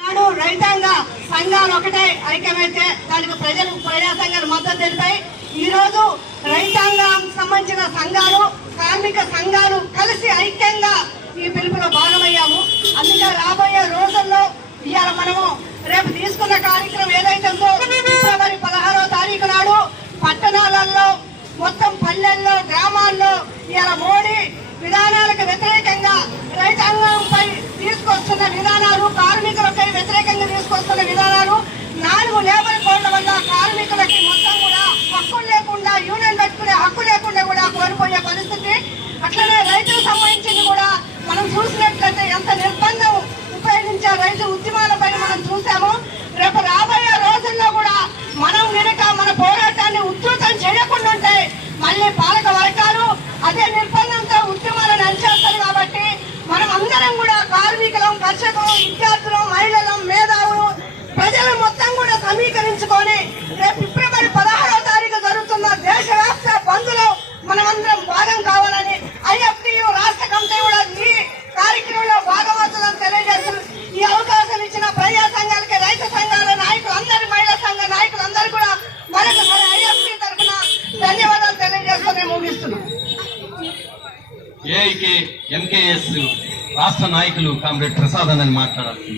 నాడు రైతాంగ సంఘాలు ఒకటే ఐక్యమైతే దానికి ప్రజలు ప్రజా సంఘాలు మద్దతు తెలిపాయి ఈ రోజు రైతాంగం సంబంధించిన సంఘాలు కార్మిక సంఘాలు కలిసి ఐక్యంగా ఈ పిలుపులో భాగమయ్యాము. అందుకే రాబోయే రోజుల్లో ఇవాళ మనము రేపు తీసుకున్న కార్యక్రమం ఏదైతే ఉందో ఫిబ్రవరి పదహారో తారీఖు నాడు పట్టణాలలో మొత్తం పల్లెల్లో గ్రామాల్లో ఇవాళ మోడీ విధానం పరిస్థితి. అట్లనే రైతులకు సంబంధించింది కూడా మనం చూసినట్లయితే ఎంత నిర్బంధం ఉపయోగించే రైతు ఉద్యమాలపై మనం చూసాము రేపు రాబోయే రోజుల్లో కూడా మనం వెనుక మన పోరాటాన్ని ఉధృతం చేయకుండా ఉంటే మళ్ళీ పాలక వర్గాలు అదే నిర్బంధంతో ఉద్యమాలను అణచేస్తారు కాబట్టి మనం అందరం కూడా కార్మికులం కర్షకులు విద్యార్థులు మహిళలు మేధావులు ప్రజలు మొత్తం కూడా సమీకరించుకొని రేపు ఫిబ్రవరి పదహారు తెలియజేస్తూనే ముగిస్తున్నాం. ఏఐకే ఎంకేఎస్ రాష్ట్ర నాయకులు కామ్రేడ్ ప్రసాద్ అని మాట్లాడాలి.